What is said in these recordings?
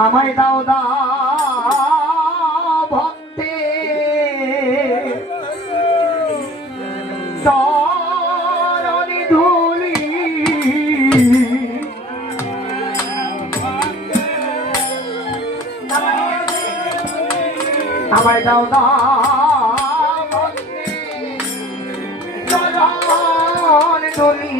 আমায় দাও দাও ভক্তে চরণে ধুলি আমায় দাও দাও ভক্তে চরণে ধুলি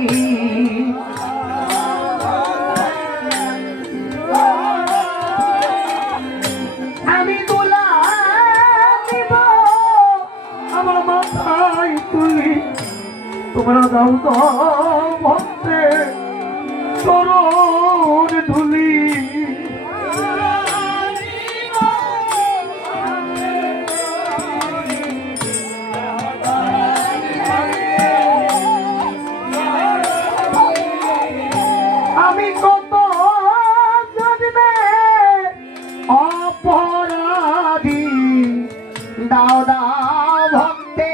তোমরা দাও তো ভক্তে চরণ ধুলি আমি কত জন্মে অপরাধী দাও দাও ভক্তে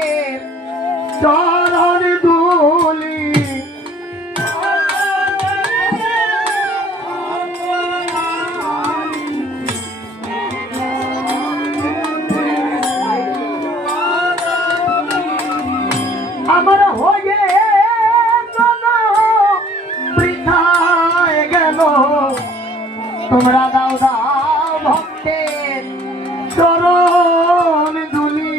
চরণ ধুলি আমার হয়ে বৃথায় গেল তোমরা দাও দাও ভক্তে চরণ ধুলি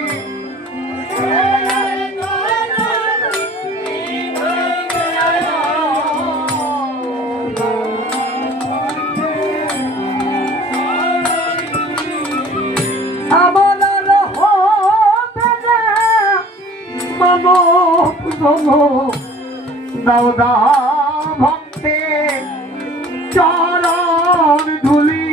দাও দাও ভক্তে চরণ ধুলি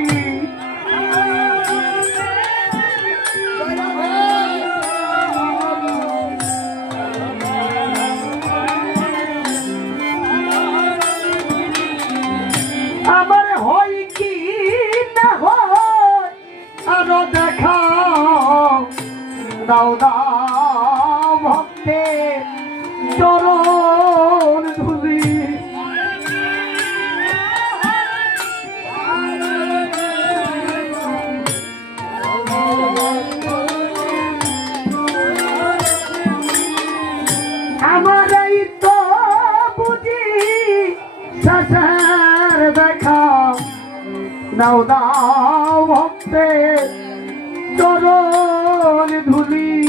আমার হয় কি না হয় আরো দেখা দাও দাও ভক্তে চরণ ধুলি আমার এই তো বুঝি শেষের দেখা দাও দাও ভক্তে চরণ ধুলি